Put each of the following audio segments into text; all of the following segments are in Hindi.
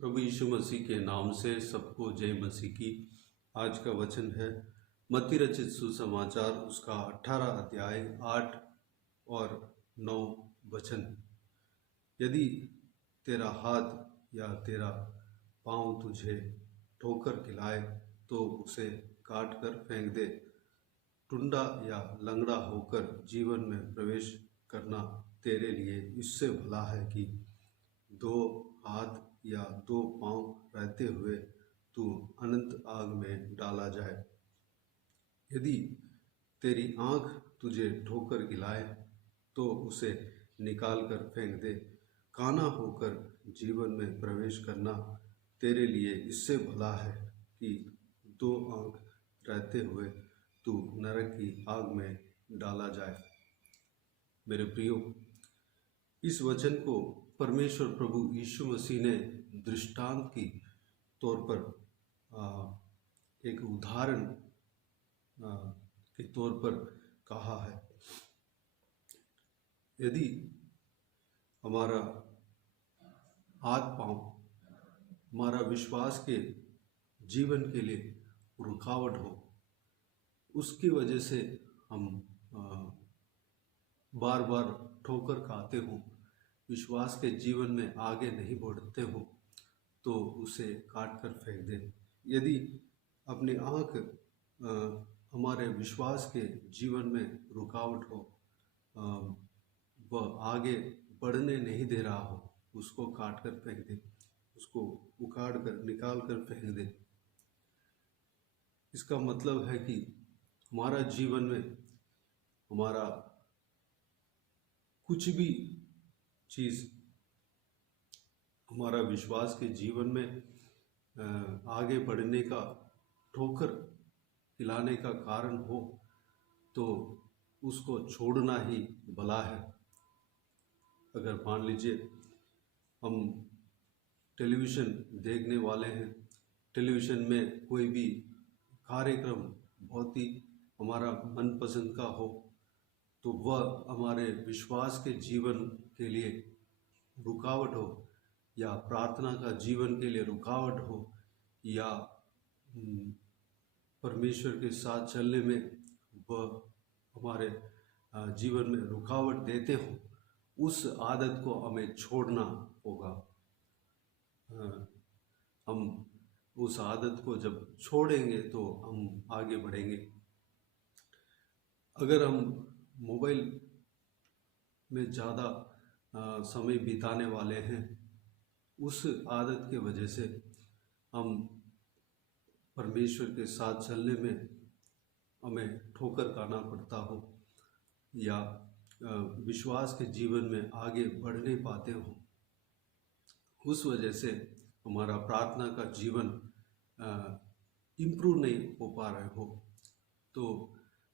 प्रभु यीशु मसीह के नाम से सबको जय मसीह की। आज का वचन है मत्ती रचित सुसमाचार उसका 18 अध्याय 8 और 9 वचन। यदि तेरा हाथ या तेरा पाँव तुझे ठोकर खिलाए तो उसे काट कर फेंक दे। टुंडा या लंगड़ा होकर जीवन में प्रवेश करना तेरे लिए इससे भला है कि दो हाथ या दो पांव रहते हुए तू अनंत आग में डाला जाए। यदि तेरी आंख तुझे ठोकर खिलाए तो उसे निकाल कर फेंक दे। काना होकर जीवन में प्रवेश करना तेरे लिए इससे भला है कि दो आंख रहते हुए तू नरक की आग में डाला जाए। मेरे प्रियो, इस वचन को परमेश्वर प्रभु यीशु मसीह ने दृष्टांत की तौर पर एक उदाहरण के तौर पर कहा है। यदि हमारा हाथ पांव हमारा विश्वास के जीवन के लिए रुकावट हो, उसकी वजह से हम बार बार ठोकर खाते हों, विश्वास के जीवन में आगे नहीं बढ़ते हो, तो उसे काट कर फेंक दें। यदि अपनी आँख हमारे विश्वास के जीवन में रुकावट हो, वह आगे बढ़ने नहीं दे रहा हो, उसको काट कर फेंक दें, उसको उखाड़ कर निकाल कर फेंक दें। इसका मतलब है कि हमारा जीवन में हमारा कुछ भी चीज़ हमारा विश्वास के जीवन में आगे बढ़ने का ठोकर खिलाने का कारण हो, तो उसको छोड़ना ही भला है। अगर मान लीजिए हम टेलीविज़न देखने वाले हैं, टेलीविज़न में कोई भी कार्यक्रम बहुत ही हमारा मनपसंद का हो, तो वह हमारे विश्वास के जीवन के लिए रुकावट हो, या प्रार्थना का जीवन के लिए रुकावट हो, या परमेश्वर के साथ चलने में वह हमारे जीवन में रुकावट देते हो, उस आदत को हमें छोड़ना होगा। हम उस आदत को जब छोड़ेंगे तो हम आगे बढ़ेंगे। अगर हम मोबाइल में ज़्यादा समय बिताने वाले हैं, उस आदत के वजह से हम परमेश्वर के साथ चलने में हमें ठोकर खाना पड़ता हो, या विश्वास के जीवन में आगे बढ़ नहीं पाते हो, उस वजह से हमारा प्रार्थना का जीवन इम्प्रूव नहीं हो पा रहे हो, तो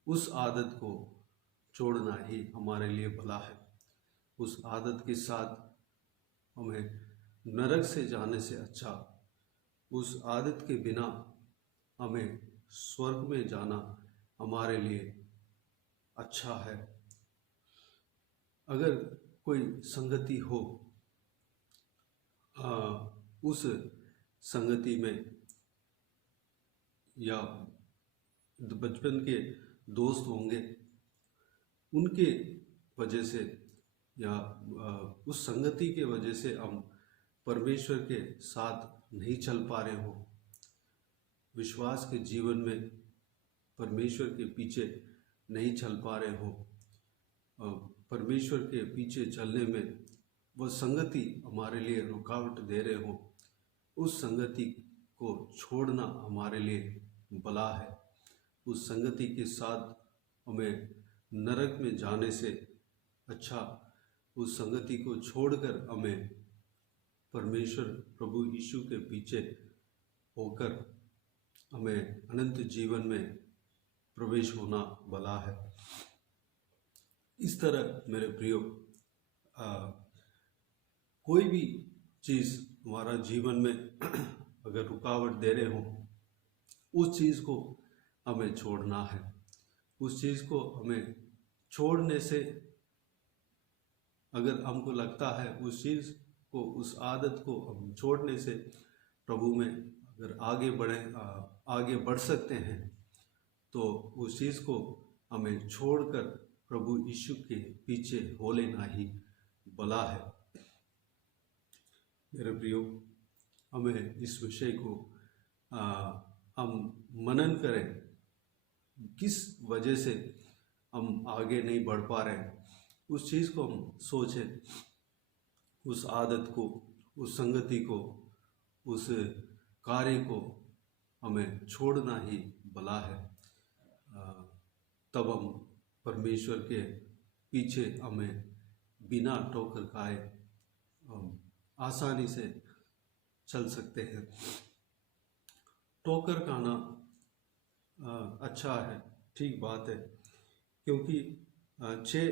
उस आदत को छोड़ना ही हमारे लिए भला है। उस आदत के साथ हमें नरक से जाने से अच्छा, उस आदत के बिना हमें स्वर्ग में जाना हमारे लिए अच्छा है। अगर कोई संगति हो, उस संगति में या बचपन के दोस्त होंगे, उनके वजह से या उस संगति के वजह से हम परमेश्वर के साथ नहीं चल पा रहे हो, विश्वास के जीवन में परमेश्वर के पीछे नहीं चल पा रहे हो, परमेश्वर के पीछे चलने में वह संगति हमारे लिए रुकावट दे रहे हो, उस संगति को छोड़ना हमारे लिए भला है। उस संगति के साथ हमें नरक में जाने से अच्छा, उस संगति को छोड़कर हमें परमेश्वर प्रभु यीशु के पीछे होकर हमें अनंत जीवन में प्रवेश होना भला है। इस तरह मेरे प्रियो, कोई भी चीज़ हमारा जीवन में अगर रुकावट दे रहे हो, उस चीज़ को हमें छोड़ना है। उस चीज़ को हमें छोड़ने से, अगर हमको लगता है उस चीज़ को, उस आदत को हम छोड़ने से प्रभु में अगर आगे बढ़ सकते हैं, तो उस चीज़ को हमें छोड़कर प्रभु यीशु के पीछे हो लेना ही भला है। मेरे प्रियो, हमें इस विषय को हम मनन करें, किस वजह से हम आगे नहीं बढ़ पा रहे हैं, उस चीज़ को हम सोचें, उस आदत को, उस संगति को, उस कार्य को हमें छोड़ना ही भला है। तब हम परमेश्वर के पीछे हमें बिना ठोकर खाए आसानी से चल सकते हैं। ठोकर खाना अच्छा है, ठीक बात है, क्योंकि 6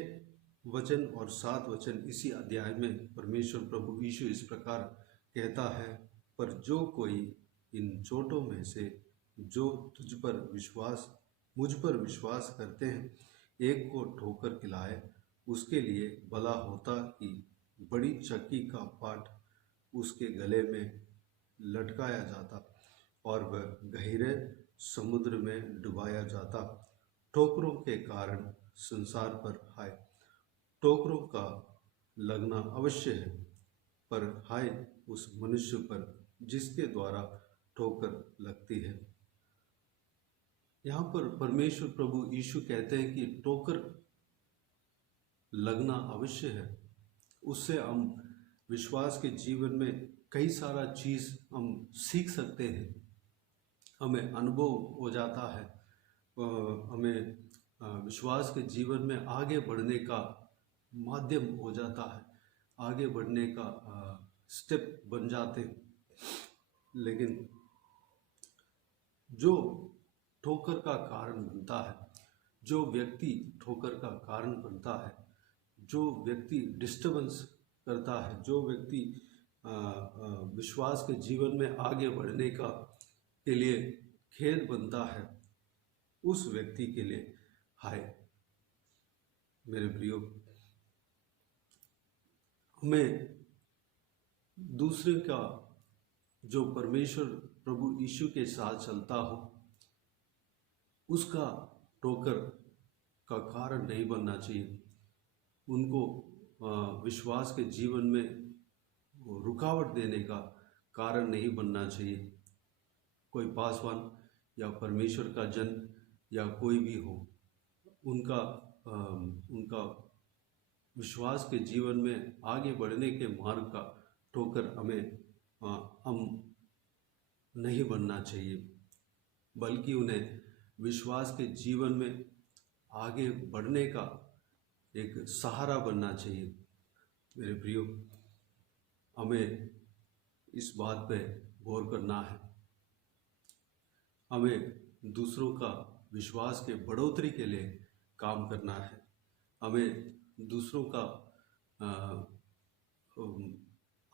वचन और 7 वचन इसी अध्याय में परमेश्वर प्रभु यीशु इस प्रकार कहता है, पर जो कोई इन चोटों में से जो मुझ पर विश्वास करते हैं, एक को ठोकर खिलाए, उसके लिए भला होता कि बड़ी चक्की का पाट उसके गले में लटकाया जाता और वह गहरे समुद्र में डुबाया जाता। ठोकरों के कारण संसार पर हाय। ठोकरों का लगना अवश्य है, पर हाय उस मनुष्य पर जिसके द्वारा ठोकर लगती है। यहाँ पर परमेश्वर प्रभु यीशु कहते हैं कि ठोकर लगना अवश्य है, उससे हम विश्वास के जीवन में कई सारा चीज़ हम सीख सकते हैं, हमें अनुभव हो जाता है, हमें विश्वास के जीवन में आगे बढ़ने का माध्यम हो जाता है, आगे बढ़ने का स्टेप बन जाते हैं। लेकिन जो ठोकर का कारण बनता है, जो व्यक्ति ठोकर का कारण बनता है, जो व्यक्ति डिस्टर्बेंस करता है, जो व्यक्ति विश्वास के जीवन में आगे बढ़ने के लिए खेद बनता है, उस व्यक्ति के लिए हाय। मेरे प्रियो, हमें दूसरे का, जो परमेश्वर प्रभु यीशु के साथ चलता हो, उसका ठोकर का कारण नहीं बनना चाहिए, उनको विश्वास के जीवन में रुकावट देने का कारण नहीं बनना चाहिए। कोई पासवान या परमेश्वर का जन या कोई भी हो, उनका विश्वास के जीवन में आगे बढ़ने के मार्ग का ठोकर हम नहीं बनना चाहिए, बल्कि उन्हें विश्वास के जीवन में आगे बढ़ने का एक सहारा बनना चाहिए। मेरे प्रियो, हमें इस बात पे गौर करना है, हमें दूसरों का विश्वास के बढ़ोतरी के लिए काम करना है, हमें दूसरों का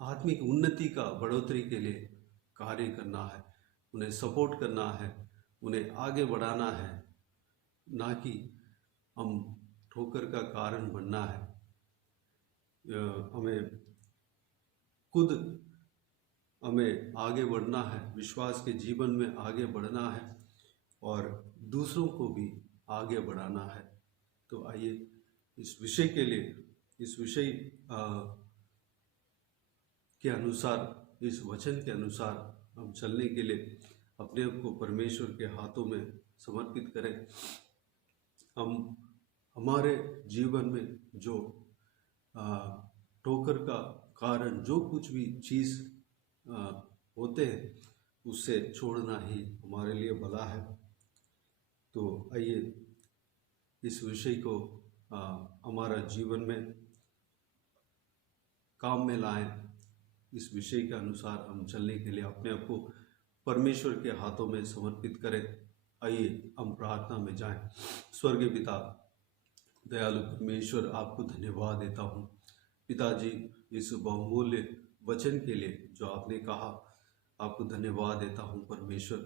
आत्मिक उन्नति का बढ़ोतरी के लिए कार्य करना है, उन्हें सपोर्ट करना है, उन्हें आगे बढ़ाना है, ना कि हम ठोकर का कारण बनना है। हमें आगे बढ़ना है, विश्वास के जीवन में आगे बढ़ना है और दूसरों को भी आगे बढ़ाना है। तो आइए इस विषय के अनुसार, इस वचन के अनुसार हम चलने के लिए अपने आप को परमेश्वर के हाथों में समर्पित करें। हमारे जीवन में जो ठोकर का कारण जो कुछ भी चीज़ होते हैं, उससे छोड़ना ही हमारे लिए भला है। तो आइए इस विषय को हमारा जीवन में काम में लाएं। इस विषय के अनुसार हम चलने के लिए अपने आप को परमेश्वर के हाथों में समर्पित करें। आइए हम प्रार्थना में जाएं। स्वर्गीय पिता, दयालु परमेश्वर, आपको धन्यवाद देता हूँ पिताजी, इस बहुमूल्य वचन के लिए जो आपने कहा, आपको धन्यवाद देता हूँ परमेश्वर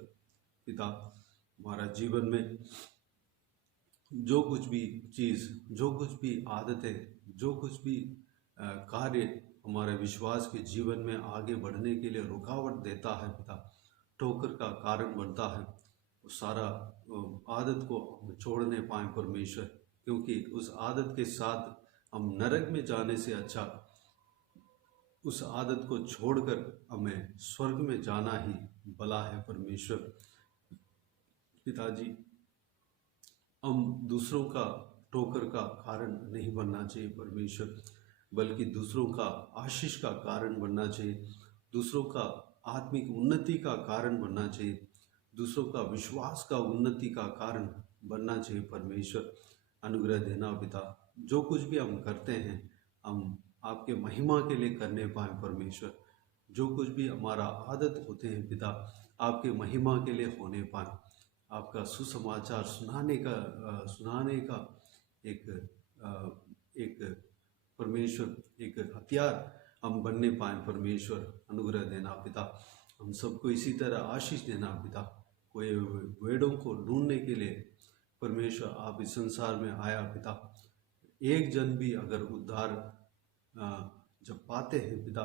पिता। हमारा जीवन में जो कुछ भी चीज़, जो कुछ भी आदतें, जो कुछ भी कार्य हमारे विश्वास के जीवन में आगे बढ़ने के लिए रुकावट देता है पिता, ठोकर का कारण बनता है, वो सारा आदत को हम छोड़ने पाएँ परमेश्वर, क्योंकि उस आदत के साथ हम नरक में जाने से अच्छा उस आदत को छोड़कर हमें स्वर्ग में जाना ही भला है परमेश्वर। पिताजी, हम दूसरों का ठोकर का कारण नहीं बनना चाहिए परमेश्वर, बल्कि दूसरों का आशीष का कारण बनना चाहिए, दूसरों का आत्मिक उन्नति का कारण बनना चाहिए, दूसरों का विश्वास का उन्नति का कारण बनना चाहिए परमेश्वर। अनुग्रह देना पिता, जो कुछ भी हम करते हैं हम आपके महिमा के लिए करने पाएँ परमेश्वर, जो कुछ भी हमारा आदत होते हैं पिता आपके महिमा के लिए होने पाएँ, आपका सुसमाचार सुनाने का एक परमेश्वर एक हथियार हम बनने पाएँ परमेश्वर। अनुग्रह देना पिता, हम सबको इसी तरह आशीष देना पिता। कोई भेड़ों को ढूंढने के लिए परमेश्वर आप इस संसार में आया पिता, एक जन भी अगर उद्धार जब पाते हैं पिता,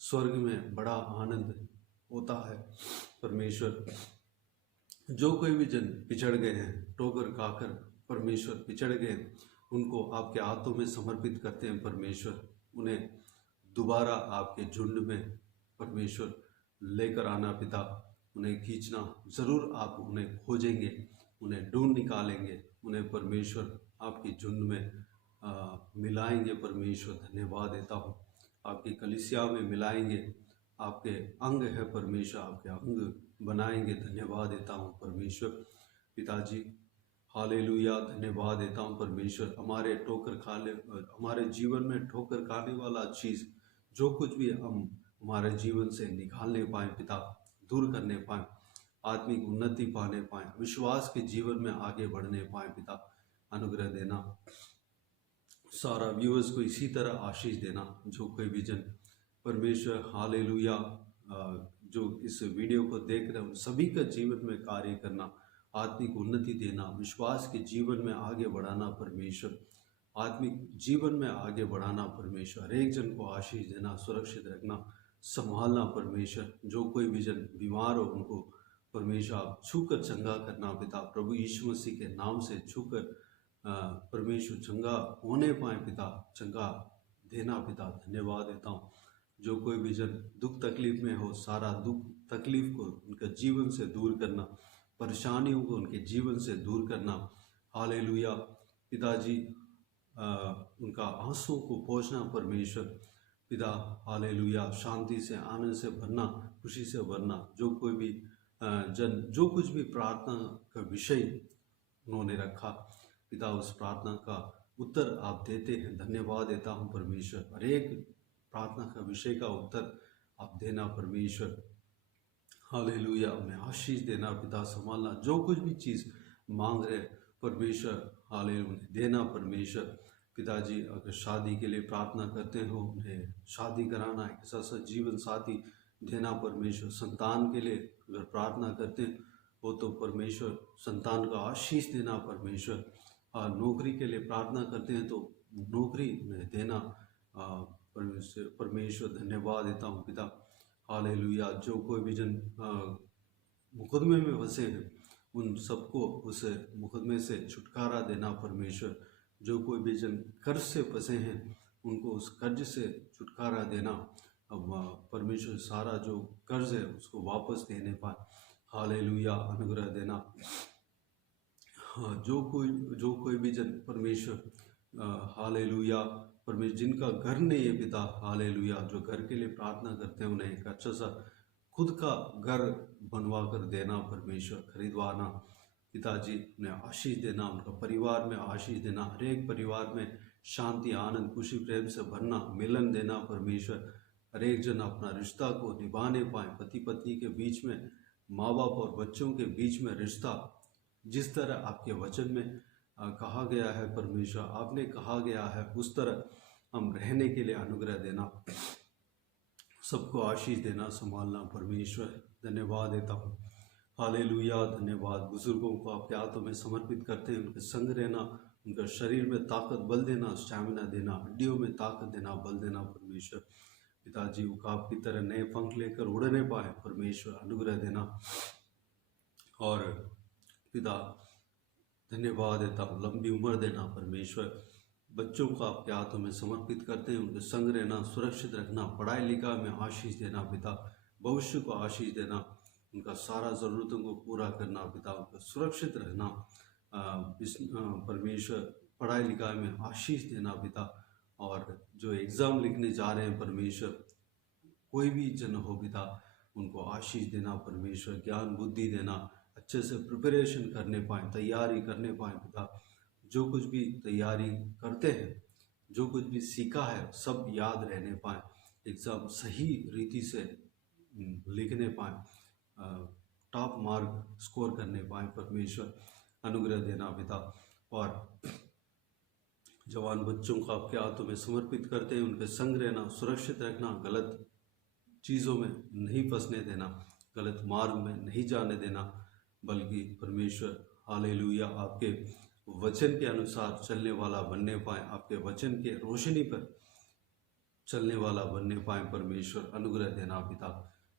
स्वर्ग में बड़ा आनंद होता है परमेश्वर। जो कोई भी जन पिछड़ गए हैं, ठोकर खाकर परमेश्वर पिछड़ गए, उनको आपके हाथों में समर्पित करते हैं परमेश्वर। उन्हें दोबारा आपके झुंड में परमेश्वर लेकर आना पिता, उन्हें खींचना, ज़रूर आप उन्हें खोजेंगे, उन्हें ढूंढ निकालेंगे, उन्हें परमेश्वर आपकी झुंड में मिलाएंगे परमेश्वर। धन्यवाद देता हूँ, आपकी कलीसिया में मिलाएंगे, आपके अंग है परमेश्वर, आपके अंग बनाएंगे। धन्यवाद देता हूँ परमेश्वर। पिताजी हालेलुया, धन्यवाद देता हूँ परमेश्वर। हमारे जीवन में ठोकर खाने वाला चीज़ जो कुछ भी हम हमारे जीवन से निकालने पाएँ पिता, दूर करने पाएँ, आत्मिक उन्नति पाने पाएँ, विश्वास के जीवन में आगे बढ़ने पाएँ पिता, अनुग्रह देना। सारा व्यूअर्स को इसी तरह आशीष देना, जो कोई भी जन परमेश्वर हालेलुया जो इस वीडियो को देख रहे हैं उन सभी का जीवन में कार्य करना, आत्मिक उन्नति देना, विश्वास के जीवन में आगे बढ़ाना परमेश्वर, आत्मिक जीवन में आगे बढ़ाना परमेश्वर। हर एक जन को आशीष देना, सुरक्षित रखना, संभालना परमेश्वर। जो कोई भी जन बीमार हो उनको परमेश्वर आप छूकर चंगा करना पिता, प्रभु यीशु मसीह के नाम से छूकर परमेश्वर चंगा होने पाए पिता, चंगा देना पिता। धन्यवाद देता हूँ। जो कोई भी जन दुख तकलीफ में हो, सारा दुख तकलीफ को उनका जीवन से दूर करना, परेशानियों को उनके जीवन से दूर करना। हालेलुया पिताजी, उनका आंसू को पोंछना परमेश्वर पिता। हालेलुया, शांति से, आनंद से भरना, खुशी से भरना। जो कोई भी जन जो कुछ भी प्रार्थना का विषय उन्होंने रखा पिता, उस प्रार्थना का उत्तर आप देते हैं। धन्यवाद देता हूँ परमेश्वर। हर एक प्रार्थना का विषय का उत्तर आप देना परमेश्वर। हालेलुया, उन्हें आशीष देना पिता, संभालना। जो कुछ भी चीज़ मांग रहे परमेश्वर, हालेलुया, उन्हें देना परमेश्वर। पिताजी, अगर शादी के लिए प्रार्थना करते हो, उन्हें शादी कराना, एक ऐसा जीवन साथी देना परमेश्वर। संतान के लिए अगर प्रार्थना करते हो तो परमेश्वर संतान का आशीष देना परमेश्वर। नौकरी के लिए प्रार्थना करते हैं तो नौकरी उन्हें देना परमेश्वर। धन्यवाद देता हूँ पिता। हालेलुया, जो कोई भी जन मुकदमे में फंसे हैं उन सबको उस मुकदमे से छुटकारा देना परमेश्वर। जो कोई भी जन कर्ज से फंसे हैं उनको उस कर्ज से छुटकारा देना। अब परमेश्वर सारा जो कर्ज है उसको वापस देने पाए। हालेलुया, अनुग्रह देना। जो कोई भी जन परमेश्वर हालेलुया परमेश्वर जिनका घर नहीं है पिता, हालेलुया, जो घर के लिए प्रार्थना करते हैं उन्हें एक अच्छा सा खुद का घर बनवा कर देना परमेश्वर, खरीदवाना पिताजी। उन्हें आशीष देना, उनका परिवार में आशीष देना, हर एक परिवार में शांति, आनंद, खुशी, प्रेम से भरना, मिलन देना परमेश्वर। हर एक जन अपना रिश्ता को निभाने पाए, पति पत्नी के बीच में, माँ बाप और बच्चों के बीच में रिश्ता जिस तरह आपके वचन में कहा गया है परमेश्वर, आपने कहा गया है उस तरह हम रहने के लिए अनुग्रह देना, सबको आशीष देना, संभालना परमेश्वर। धन्यवाद देता हूँ। हालेलुया, धन्यवाद। बुजुर्गों को आपके हाथों में समर्पित करते हैं, उनके संग रहना, उनका शरीर में ताकत बल देना, स्टैमिना देना, हड्डियों में ताकत देना, बल देना परमेश्वर। पिताजी उकाब की तरह नए पंख लेकर उड़ने पाए परमेश्वर, अनुग्रह देना। और पिता धन्यवाद देता हूँ, लंबी उम्र देना परमेश्वर। बच्चों को आपके हाथों में समर्पित करते हैं, उनके संग रहना, सुरक्षित रखना, पढ़ाई लिखाई में आशीष देना पिता, भविष्य को आशीष देना, उनका सारा ज़रूरतों को पूरा करना पिता, उनका सुरक्षित रहना परमेश्वर, पढ़ाई लिखाई में आशीष देना पिता। और जो एग्ज़ाम लिखने जा रहे हैं परमेश्वर, कोई भी जन हो पिता, उनको आशीष देना परमेश्वर, ज्ञान बुद्धि देना, अच्छे से प्रिपरेशन करने पाएँ, तैयारी करने पाएँ पिता। जो कुछ भी तैयारी करते हैं, जो कुछ भी सीखा है सब याद रहने पाएँ, एग्ज़ाम सही रीति से लिखने पाएँ, टॉप मार्क स्कोर करने पाएँ परमेश्वर, अनुग्रह देना पिता। और जवान बच्चों को आपके हाथों में समर्पित करते हैं, उनके संग रहना, सुरक्षित रखना, गलत चीज़ों में नहीं फंसने देना, गलत मार्ग में नहीं जाने देना, बल्कि परमेश्वर हालेलुया आपके वचन के अनुसार चलने वाला बनने पाए, आपके वचन के रोशनी पर चलने वाला बनने पाए परमेश्वर, अनुग्रह देना पिता।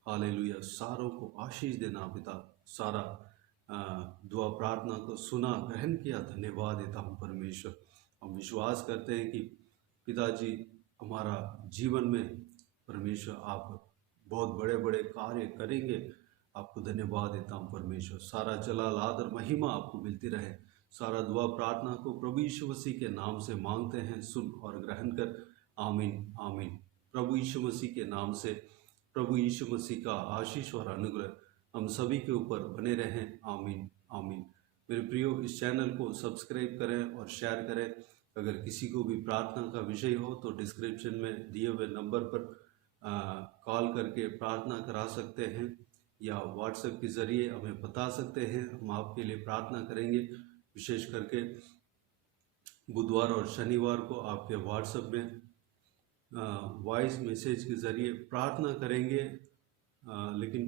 हालेलुया, सारों को आशीष देना पिता। सारा दुआ प्रार्थना को सुना, ग्रहण किया, धन्यवाद देता हूँ परमेश्वर। हम विश्वास करते हैं कि पिताजी हमारा जीवन में परमेश्वर आप बहुत बड़े बड़े कार्य करेंगे। आपको धन्यवाद देता हूँ परमेश्वर। सारा जलाल आदर महिमा आपको मिलती रहे। सारा दुआ प्रार्थना को प्रभु यीशु मसीह के नाम से मांगते हैं, सुन और ग्रहण कर। आमीन आमीन। प्रभु यीशु मसीह के नाम से प्रभु यीशु मसीह का आशीष और अनुग्रह हम सभी के ऊपर बने रहें। आमीन आमीन। मेरे प्रियो, इस चैनल को सब्सक्राइब करें और शेयर करें। अगर किसी को भी प्रार्थना का विषय हो तो डिस्क्रिप्शन में दिए हुए नंबर पर कॉल करके प्रार्थना करा सकते हैं, या व्हाट्सएप के ज़रिए हमें बता सकते हैं, हम आपके लिए प्रार्थना करेंगे। विशेष करके बुधवार और शनिवार को आपके व्हाट्सएप में वॉइस मैसेज के ज़रिए प्रार्थना करेंगे, लेकिन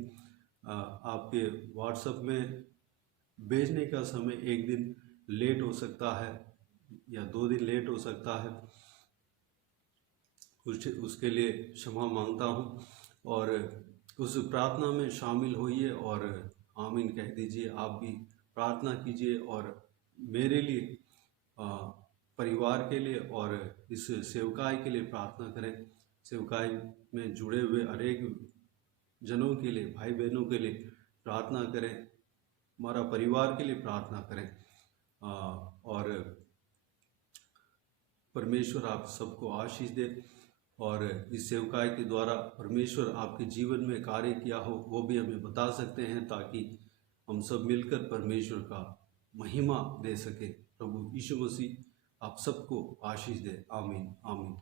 आपके व्हाट्सएप में भेजने का समय एक दिन लेट हो सकता है या 2 दिन लेट हो सकता है, उसके लिए क्षमा मांगता हूँ। और उस प्रार्थना में शामिल होइए और आमीन कह दीजिए। आप भी प्रार्थना कीजिए और मेरे लिए, परिवार के लिए और इस सेवकाई के लिए प्रार्थना करें। सेवकाई में जुड़े हुए अनेक जनों के लिए, भाई बहनों के लिए प्रार्थना करें, हमारा परिवार के लिए प्रार्थना करें। और परमेश्वर आप सबको आशीष दे। और इस सेवकाई के द्वारा परमेश्वर आपके जीवन में कार्य किया हो वो भी हमें बता सकते हैं, ताकि हम सब मिलकर परमेश्वर का महिमा दे सके। प्रभु यीशु मसीह आप सबको आशीष दे। आमीन आमीन।